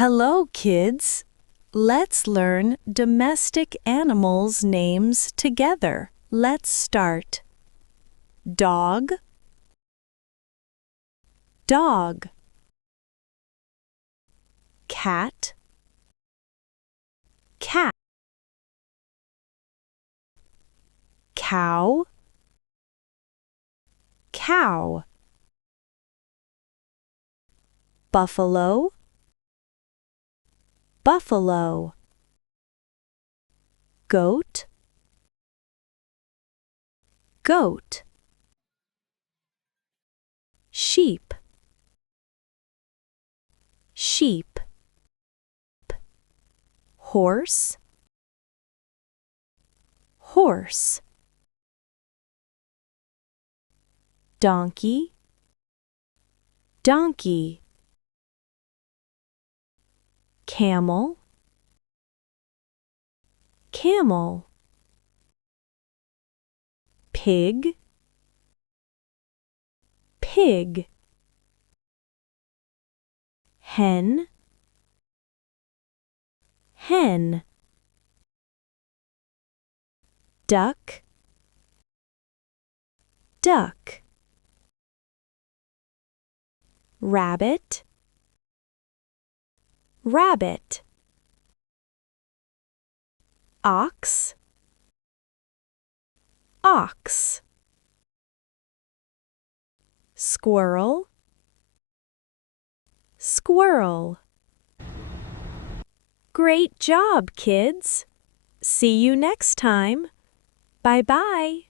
Hello, kids. Let's learn domestic animals' names together. Let's start. Dog, dog. Cat, cat. Cow, cow. Buffalo, buffalo. Goat, goat. Sheep, sheep. Horse, horse. Donkey, donkey. Camel, camel. Pig, pig. Hen, hen. Duck, duck. Rabbit, rabbit. Ox, ox. Squirrel, squirrel. Great job, kids! See you next time. Bye-bye.